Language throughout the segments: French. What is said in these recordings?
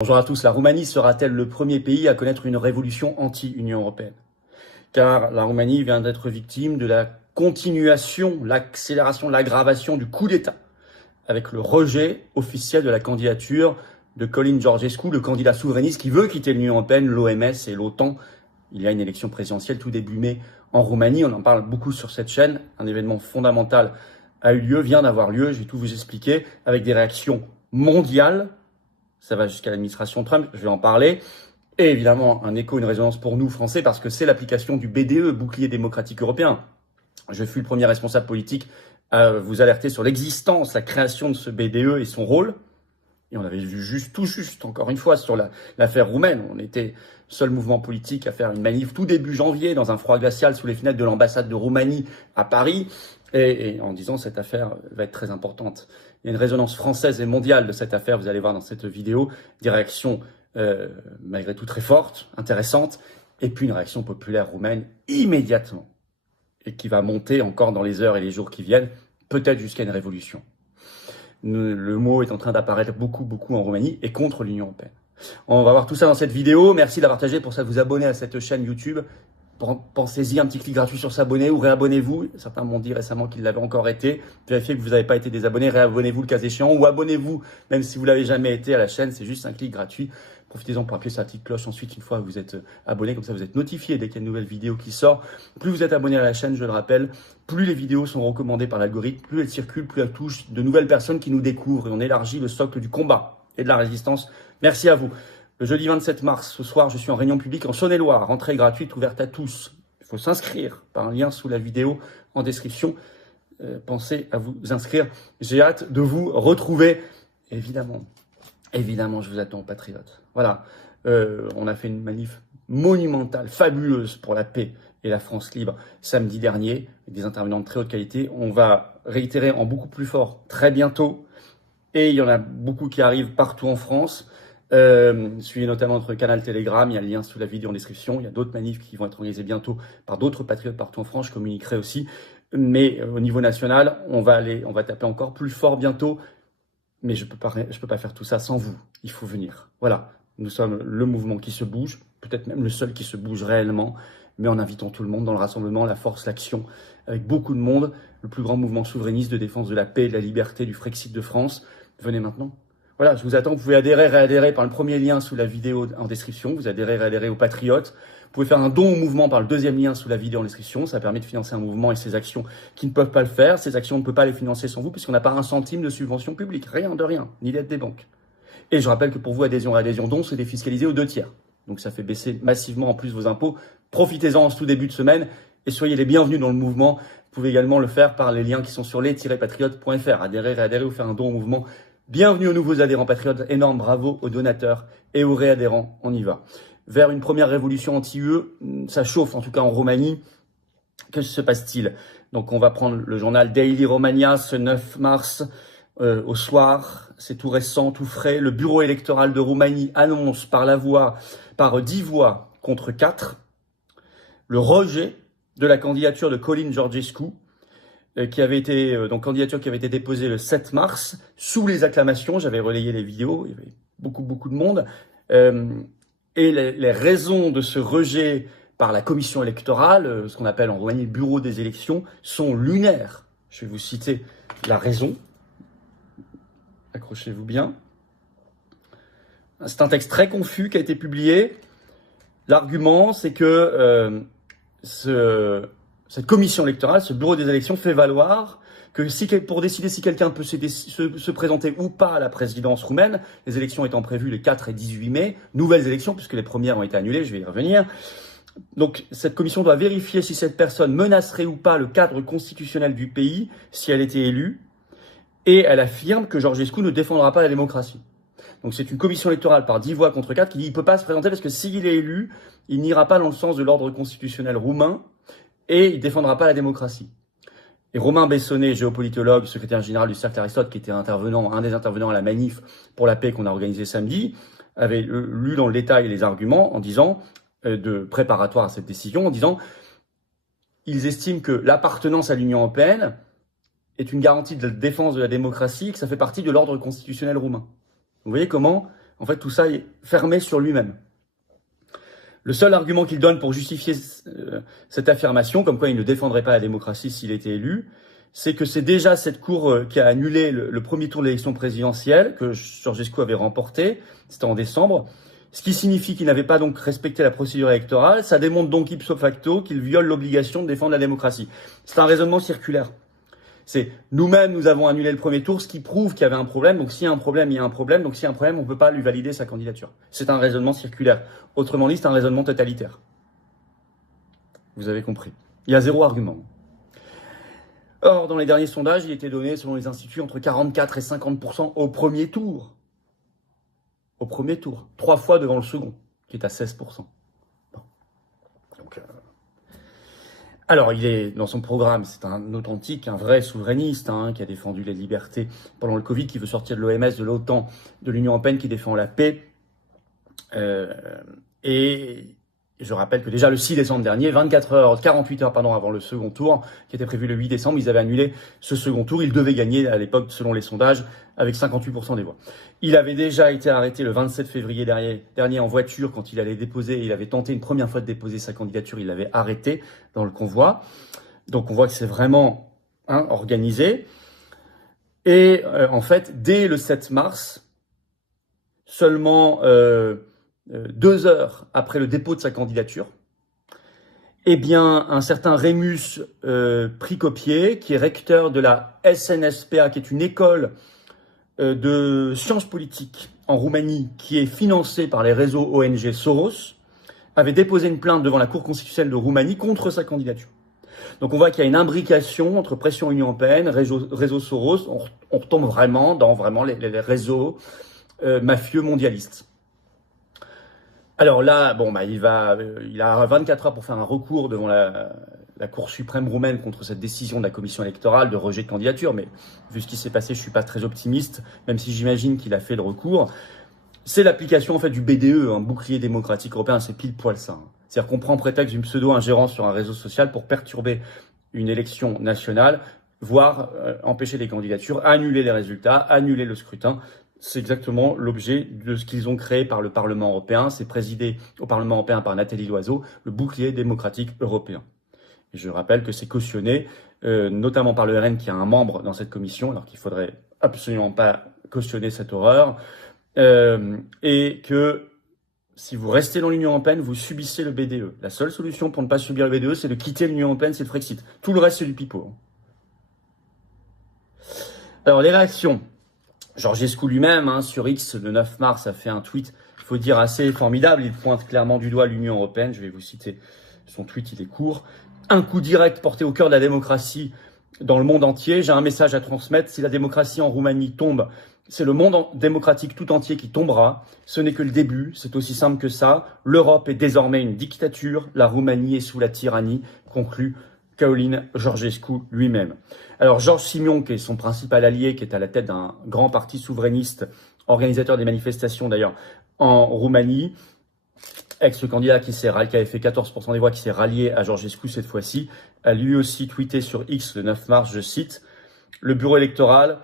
Bonjour à tous, la Roumanie sera-t-elle le premier pays à connaître une révolution anti-Union européenne? Car la Roumanie vient d'être victime de la continuation, l'accélération, l'aggravation du coup d'État, avec le rejet officiel de la candidature de Călin Georgescu, le candidat souverainiste qui veut quitter l'Union européenne, l'OMS et l'OTAN. Il y a une élection présidentielle tout début mai en Roumanie, on en parle beaucoup sur cette chaîne, un événement fondamental vient d'avoir lieu, je vais tout vous expliquer, avec des réactions mondiales. Ça va jusqu'à l'administration Trump, je vais en parler. Et évidemment, un écho, une résonance pour nous, Français, parce que c'est l'application du BDE, Bouclier démocratique européen. Je fus le premier responsable politique à vous alerter sur l'existence, la création de ce BDE et son rôle. Et on avait vu tout juste, encore une fois, sur l'affaire roumaine. On était seul mouvement politique à faire une manif tout début janvier dans un froid glacial sous les fenêtres de l'ambassade de Roumanie à Paris. Et en disant cette affaire va être très importante. Il y a une résonance française et mondiale de cette affaire, vous allez voir dans cette vidéo, des réactions malgré tout très fortes, intéressantes, et puis une réaction populaire roumaine immédiatement, et qui va monter encore dans les heures et les jours qui viennent, peut-être jusqu'à une révolution. Le mot est en train d'apparaître beaucoup en Roumanie et contre l'Union européenne. On va voir tout ça dans cette vidéo, merci de la partager, pour ça vous abonner à cette chaîne YouTube. Pensez-y, un petit clic gratuit sur s'abonner ou réabonnez-vous. Certains m'ont dit récemment qu'ils l'avaient encore été. Vérifiez que vous n'avez pas été désabonné, réabonnez-vous le cas échéant ou abonnez-vous même si vous l'avez jamais été à la chaîne. C'est juste un clic gratuit. Profitez-en pour appuyer sur la petite cloche ensuite une fois que vous êtes abonné. Comme ça, vous êtes notifié dès qu'il y a une nouvelle vidéo qui sort. Plus vous êtes abonné à la chaîne, je le rappelle, plus les vidéos sont recommandées par l'algorithme, plus elles circulent, plus elles touchent de nouvelles personnes qui nous découvrent. Et on élargit le socle du combat et de la résistance. Merci à vous. Le jeudi 27 mars, ce soir, je suis en réunion publique en Saône-et-Loire, entrée gratuite ouverte à tous. Il faut s'inscrire par un lien sous la vidéo en description. Pensez à vous inscrire. J'ai hâte de vous retrouver. Évidemment, je vous attends, patriotes. Voilà, on a fait une manif monumentale, fabuleuse pour la paix et la France libre samedi dernier, avec des intervenants de très haute qualité. On va réitérer en beaucoup plus fort très bientôt. Et il y en a beaucoup qui arrivent partout en France. Suivez notamment notre canal Telegram, il y a le lien sous la vidéo en description. Il y a d'autres manifs qui vont être organisés bientôt par d'autres patriotes partout en France, je communiquerai aussi. Mais au niveau national, on va taper encore plus fort bientôt. Mais je peux pas faire tout ça sans vous. Il faut venir. Voilà, nous sommes le mouvement qui se bouge, peut-être même le seul qui se bouge réellement, mais en invitant tout le monde dans le rassemblement, la force, l'action, avec beaucoup de monde, le plus grand mouvement souverainiste de défense de la paix et de la liberté du Frexit de France. Venez maintenant. Voilà, je vous attends. Vous pouvez adhérer, réadhérer par le premier lien sous la vidéo en description. Vous adhérez, réadhérez aux Patriotes. Vous pouvez faire un don au mouvement par le deuxième lien sous la vidéo en description. Ça permet de financer un mouvement et ses actions qui ne peuvent pas le faire. Ces actions, on ne peut pas les financer sans vous puisqu'on n'a pas un centime de subvention publique. Rien de rien, ni d'aide des banques. Et je rappelle que pour vous, adhésion et adhésion don, c'est défiscalisé aux 2/3. Donc ça fait baisser massivement en plus vos impôts. Profitez-en en ce tout début de semaine et soyez les bienvenus dans le mouvement. Vous pouvez également le faire par les liens qui sont sur les-patriotes.fr. Adhérer, réadhérer ou faire un don au mouvement. Bienvenue aux nouveaux adhérents patriotes, énorme bravo aux donateurs et aux réadhérents, on y va. Vers une première révolution anti-UE, ça chauffe en tout cas en Roumanie. Que se passe-t-il? Donc on va prendre le journal Daily Romania ce 9 mars au soir, c'est tout récent, tout frais. Le bureau électoral de Roumanie annonce par 10 voix contre 4 le rejet de la candidature de Călin Georgescu, candidature qui avait été déposée le 7 mars, sous les acclamations. J'avais relayé les vidéos, il y avait beaucoup de monde. Et les raisons de ce rejet par la commission électorale, ce qu'on appelle en Roumanie le bureau des élections, sont lunaires. Je vais vous citer la raison. Accrochez-vous bien. C'est un texte très confus qui a été publié. L'argument, c'est que cette commission électorale, ce bureau des élections, fait valoir que pour décider si quelqu'un peut se présenter ou pas à la présidence roumaine, les élections étant prévues les 4 et 18 mai, nouvelles élections, puisque les premières ont été annulées, je vais y revenir. Donc cette commission doit vérifier si cette personne menacerait ou pas le cadre constitutionnel du pays, si elle était élue, et elle affirme que Georgescu ne défendra pas la démocratie. Donc c'est une commission électorale par 10 voix contre 4 qui dit qu'il ne peut pas se présenter parce que s'il est élu, il n'ira pas dans le sens de l'ordre constitutionnel roumain, et il ne défendra pas la démocratie. Et Romain Bessonnet, géopolitologue, secrétaire général du Cercle Aristote, qui était un des intervenants à la manif pour la paix qu'on a organisée samedi, avait lu dans le détail les arguments en disant, de préparatoire à cette décision, en disant ils estiment que l'appartenance à l'Union européenne est une garantie de défense de la démocratie et que ça fait partie de l'ordre constitutionnel roumain. Vous voyez comment En fait, tout ça est fermé sur lui-même. Le seul argument qu'il donne pour justifier cette affirmation, comme quoi il ne défendrait pas la démocratie s'il était élu, c'est que c'est déjà cette cour qui a annulé le premier tour de l'élection présidentielle que Georgescu avait remporté, c'était en décembre, ce qui signifie qu'il n'avait pas donc respecté la procédure électorale. Ça démontre donc ipso facto qu'il viole l'obligation de défendre la démocratie. C'est un raisonnement circulaire. C'est nous-mêmes, nous avons annulé le premier tour, ce qui prouve qu'il y avait un problème. Donc s'il y a un problème, il y a un problème. Donc s'il y a un problème, on ne peut pas lui valider sa candidature. C'est un raisonnement circulaire. Autrement dit, c'est un raisonnement totalitaire. Vous avez compris. Il y a zéro argument. Or, dans les derniers sondages, il était donné, selon les instituts, entre 44 et 50% au premier tour. Au premier tour. 3 fois devant le second, qui est à 16%. Bon. Donc, alors, il est dans son programme, c'est un authentique, un vrai souverainiste, qui a défendu les libertés pendant le Covid, qui veut sortir de l'OMS, de l'OTAN, de l'Union européenne, qui défend la paix. Et je rappelle que déjà le 6 décembre dernier, 48 heures avant le second tour, qui était prévu le 8 décembre, ils avaient annulé ce second tour. Il devait gagner à l'époque, selon les sondages, avec 58% des voix. Il avait déjà été arrêté le 27 février dernier en voiture quand il allait déposer, il avait tenté une première fois de déposer sa candidature, il l'avait arrêté dans le convoi. Donc on voit que c'est vraiment organisé. Et en fait, dès le 7 mars, seulement 2 heures après le dépôt de sa candidature, eh bien, un certain Rémus Pricopier, qui est recteur de la SNSPA, qui est une école de sciences politiques en Roumanie, qui est financée par les réseaux ONG Soros, avait déposé une plainte devant la Cour constitutionnelle de Roumanie contre sa candidature. Donc on voit qu'il y a une imbrication entre pression Union européenne, réseau Soros, on retombe vraiment dans les réseaux mafieux mondialistes. Alors là, il a 24 heures pour faire un recours devant la Cour suprême roumaine contre cette décision de la commission électorale de rejet de candidature. Mais vu ce qui s'est passé, je suis pas très optimiste, même si j'imagine qu'il a fait le recours. C'est l'application en fait du BDE, un bouclier démocratique européen, c'est pile poil ça. C'est-à-dire qu'on prend prétexte d'une pseudo-ingérence sur un réseau social pour perturber une élection nationale, voire empêcher des candidatures, annuler les résultats, annuler le scrutin. C'est exactement l'objet de ce qu'ils ont créé par le Parlement européen. C'est présidé au Parlement européen par Nathalie Loiseau, le bouclier démocratique européen. Et je rappelle que c'est cautionné, notamment par le RN qui a un membre dans cette commission, alors qu'il faudrait absolument pas cautionner cette horreur, et que si vous restez dans l'Union européenne, vous subissez le BDE. La seule solution pour ne pas subir le BDE, c'est de quitter l'Union européenne, c'est le Frexit. Tout le reste, c'est du pipeau. Alors, les réactions. Georgescu lui-même, sur X, le 9 mars, a fait un tweet, il faut dire, assez formidable. Il pointe clairement du doigt l'Union européenne. Je vais vous citer son tweet, il est court. Un coup direct porté au cœur de la démocratie dans le monde entier. J'ai un message à transmettre. Si la démocratie en Roumanie tombe, c'est le monde démocratique tout entier qui tombera. Ce n'est que le début. C'est aussi simple que ça. L'Europe est désormais une dictature. La Roumanie est sous la tyrannie, conclut Caroline Georgescu lui-même. Alors Georges Simion, qui est son principal allié, qui est à la tête d'un grand parti souverainiste, organisateur des manifestations d'ailleurs en Roumanie, ex-candidat qui avait fait 14% des voix, qui s'est rallié à Georgescu cette fois-ci, a lui aussi tweeté sur X le 9 mars, je cite, « Le bureau électoral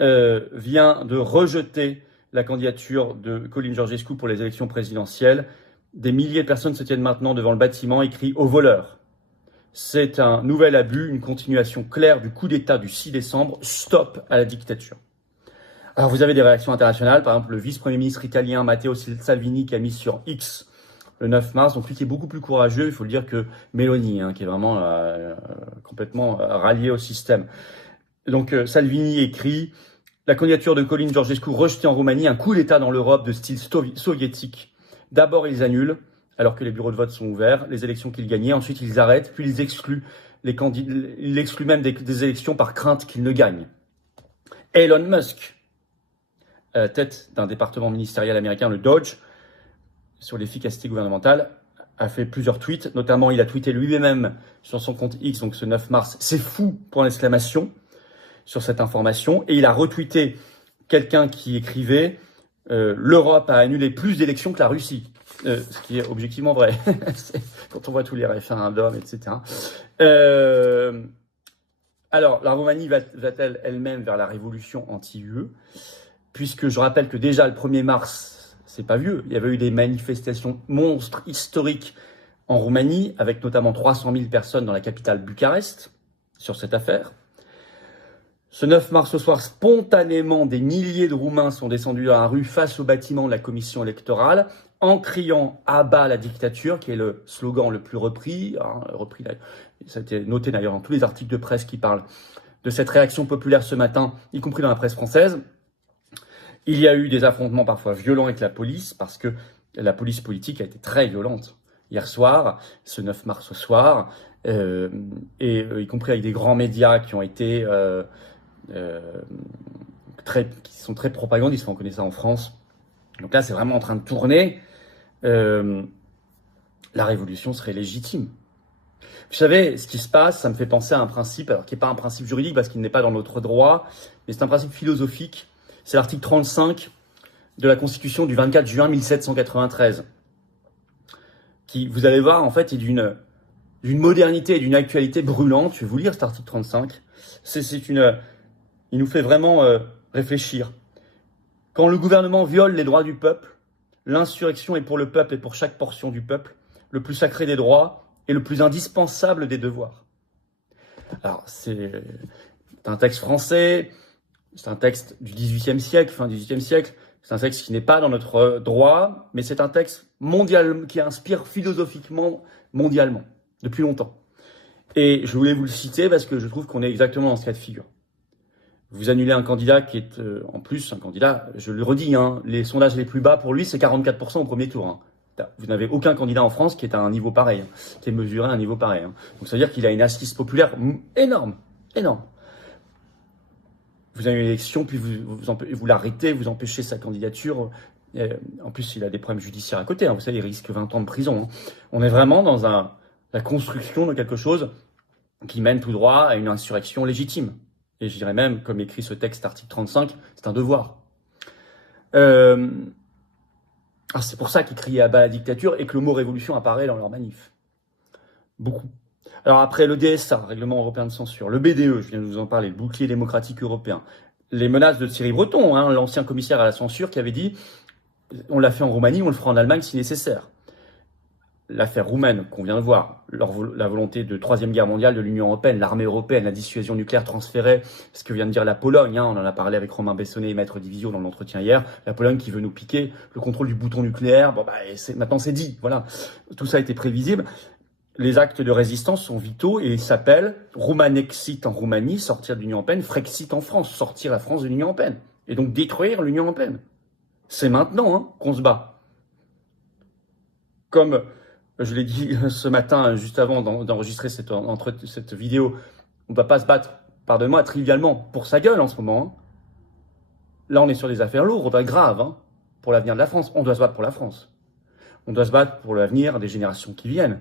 vient de rejeter la candidature de Caroline Georgescu pour les élections présidentielles. Des milliers de personnes se tiennent maintenant devant le bâtiment et crient au voleur. C'est un nouvel abus, une continuation claire du coup d'État du 6 décembre. Stop à la dictature. » Alors vous avez des réactions internationales, par exemple le vice-premier ministre italien Matteo Salvini qui a mis sur X le 9 mars, donc lui qui est beaucoup plus courageux, il faut le dire, que Meloni, qui est vraiment complètement rallié au système. Donc Salvini écrit « La candidature de Caroline Georgescu rejetée en Roumanie, un coup d'État dans l'Europe de style soviétique. D'abord ils annulent, alors que les bureaux de vote sont ouverts, les élections qu'ils gagnaient. Ensuite, ils arrêtent, puis ils excluent les candidats, ils excluent même des élections par crainte qu'ils ne gagnent. Elon Musk, tête d'un département ministériel américain, le DOGE, sur l'efficacité gouvernementale, a fait plusieurs tweets. Notamment, il a tweeté lui-même sur son compte X, donc ce 9 mars, « C'est fou !» pour l'exclamation sur cette information. Et il a retweeté quelqu'un qui écrivait « L'Europe a annulé plus d'élections que la Russie ». Ce qui est objectivement vrai, quand on voit tous les référendums, etc. Alors, la Roumanie va-t-elle elle-même vers la révolution anti-UE, puisque je rappelle que déjà le 1er mars, c'est pas vieux. Il y avait eu des manifestations monstres historiques en Roumanie, avec notamment 300 000 personnes dans la capitale Bucarest, sur cette affaire. Ce 9 mars au soir, spontanément, des milliers de Roumains sont descendus dans la rue face au bâtiment de la commission électorale, en criant « à bas la dictature », qui est le slogan le plus repris. Ça a été noté d'ailleurs dans tous les articles de presse qui parlent de cette réaction populaire ce matin, y compris dans la presse française. Il y a eu des affrontements parfois violents avec la police, parce que la police politique a été très violente hier soir, ce 9 mars au soir, y compris avec des grands médias qui ont été qui sont très propagandistes, on connaît ça en France. Donc là, c'est vraiment en train de tourner. La révolution serait légitime. Vous savez, ce qui se passe, ça me fait penser à un principe, alors qui n'est pas un principe juridique parce qu'il n'est pas dans notre droit, mais c'est un principe philosophique. C'est l'article 35 de la Constitution du 24 juin 1793, qui, vous allez voir, en fait, est d'une modernité et d'une actualité brûlante. Je vais vous lire cet article 35. Il nous fait vraiment réfléchir. Quand le gouvernement viole les droits du peuple, l'insurrection est pour le peuple et pour chaque portion du peuple le plus sacré des droits et le plus indispensable des devoirs. Alors, c'est un texte français, c'est un texte du XVIIIe siècle, fin du XVIIIe siècle. C'est un texte qui n'est pas dans notre droit, mais c'est un texte mondial qui inspire philosophiquement mondialement, depuis longtemps. Et je voulais vous le citer parce que je trouve qu'on est exactement dans ce cas de figure. Vous annulez un candidat qui est, en plus, un candidat, je le redis, hein, les sondages les plus bas pour lui, c'est 44% au premier tour. Hein. Vous n'avez aucun candidat en France qui est à un niveau pareil, hein, qui est mesuré à un niveau pareil. Hein. Donc ça veut dire qu'il a une assise populaire énorme, énorme. Vous avez une élection, puis vous l'arrêtez, vous empêchez sa candidature. En plus, il a des problèmes judiciaires à côté. Hein. Vous savez, il risque 20 ans de prison. Hein. On est vraiment dans la construction de quelque chose qui mène tout droit à une insurrection légitime. Et je dirais même, comme écrit ce texte, article 35, c'est un devoir. C'est pour ça qu'ils criaient à bas la dictature et que le mot révolution apparaît dans leur manif. Beaucoup. Alors après le DSA, Règlement européen de censure, le BDE, je viens de vous en parler, le bouclier démocratique européen, les menaces de Thierry Breton, hein, l'ancien commissaire à la censure qui avait dit « on l'a fait en Roumanie, on le fera en Allemagne si nécessaire ». L'affaire roumaine qu'on vient de voir, la volonté de troisième guerre mondiale de l'Union européenne, l'armée européenne, la dissuasion nucléaire transférée, ce que vient de dire la Pologne, hein, on en a parlé avec Romain Bessonnet et Maître Divisio dans l'entretien hier, la Pologne qui veut nous piquer le contrôle du bouton nucléaire, maintenant c'est dit, voilà, tout ça a été prévisible. Les actes de résistance sont vitaux et ils s'appellent Roumanexit en Roumanie, sortir de l'Union européenne, Frexit en France, sortir la France de l'Union européenne, et donc détruire l'Union européenne. C'est maintenant hein, qu'on se bat. Comme je l'ai dit ce matin, juste avant d'enregistrer cette vidéo, on ne va pas se battre, pardonnez-moi, trivialement, pour sa gueule en ce moment. Hein. Là, on est sur des affaires lourdes, graves, hein, pour l'avenir de la France. On doit se battre pour la France. On doit se battre pour l'avenir des générations qui viennent.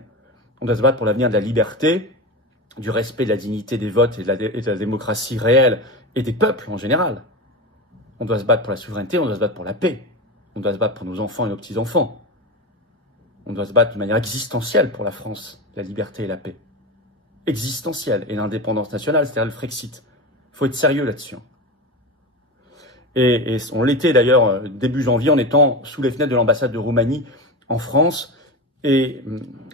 On doit se battre pour l'avenir de la liberté, du respect de la dignité des votes et de la démocratie réelle et des peuples en général. On doit se battre pour la souveraineté, on doit se battre pour la paix. On doit se battre pour nos enfants et nos petits-enfants. On doit se battre de manière existentielle pour la France, la liberté et la paix. Existentielle et l'indépendance nationale, c'est-à-dire le Frexit. Il faut être sérieux là-dessus. Et on l'était d'ailleurs début janvier en étant sous les fenêtres de l'ambassade de Roumanie en France. Et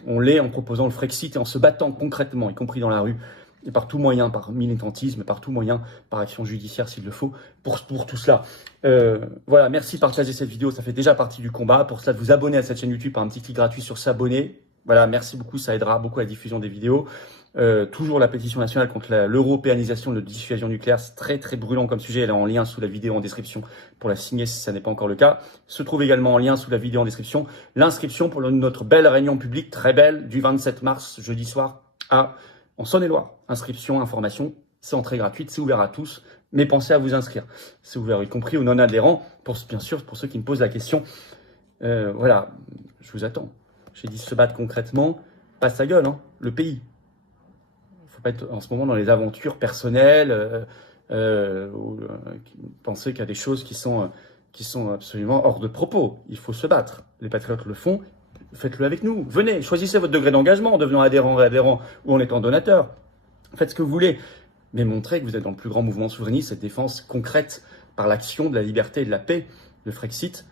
on l'est en proposant le Frexit et en se battant concrètement, y compris dans la rue, et par tout moyen, par militantisme, par tout moyen, par action judiciaire s'il le faut, pour tout cela. Voilà, merci de partager cette vidéo, ça fait déjà partie du combat. Pour cela, de vous abonner à cette chaîne YouTube par un petit clic gratuit sur s'abonner. Voilà, merci beaucoup, ça aidera beaucoup à la diffusion des vidéos. Toujours la pétition nationale contre l'européanisation de la dissuasion nucléaire, c'est très très brûlant comme sujet, elle est en lien sous la vidéo en description pour la signer si ça n'est pas encore le cas. Se trouve également en lien sous la vidéo en description l'inscription pour notre belle réunion publique, très belle, du 27 mars, jeudi soir, en Saône-et-Loire. Inscription, information, c'est entrée gratuite, c'est ouvert à tous, mais pensez à vous inscrire. C'est ouvert, y compris aux non-adhérents, bien sûr, pour ceux qui me posent la question. Voilà, je vous attends. J'ai dit se battre concrètement, pas sa gueule, hein, le pays. Il ne faut pas être en ce moment dans les aventures personnelles, penser qu'il y a des choses qui sont absolument hors de propos. Il faut se battre. Les patriotes le font. Faites-le avec nous. Venez, choisissez votre degré d'engagement en devenant adhérent ou en étant donateur. Faites ce que vous voulez, mais montrez que vous êtes dans le plus grand mouvement souverainiste, cette défense concrète par l'action de la liberté et de la paix, le Frexit.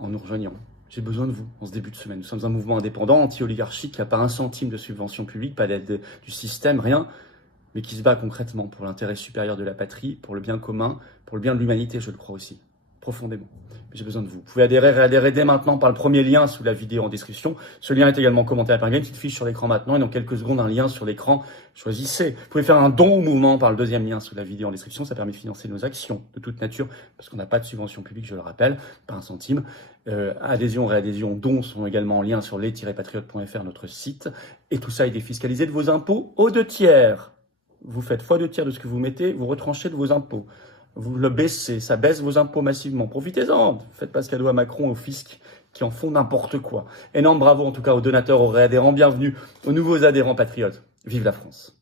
en nous rejoignant. J'ai besoin de vous en ce début de semaine. Nous sommes un mouvement indépendant, anti-oligarchique, qui n'a pas un centime de subvention publique, pas d'aide du système, rien, mais qui se bat concrètement pour l'intérêt supérieur de la patrie, pour le bien commun, pour le bien de l'humanité, je le crois aussi, profondément. Mais j'ai besoin de vous. Vous pouvez adhérer dès maintenant par le premier lien sous la vidéo en description. Ce lien est également commenté à par une petite fiche sur l'écran maintenant et dans quelques secondes un lien sur l'écran. Choisissez. Vous pouvez faire un don au mouvement par le deuxième lien sous la vidéo en description. Ça permet de financer nos actions de toute nature parce qu'on n'a pas de subvention publique, je le rappelle, pas un centime. Adhésion, réadhésion, dons sont également en lien sur les-patriotes.fr, notre site. Et tout ça est défiscalisé de vos impôts aux 2/3. Vous faites x2 de ce que vous mettez, vous retranchez de vos impôts. Vous le baissez, ça baisse vos impôts massivement. Profitez-en, faites pas ce cadeau à Macron, au fisc, qui en font n'importe quoi. Énorme bravo en tout cas aux donateurs, aux réadhérents, bienvenue aux nouveaux adhérents patriotes. Vive la France!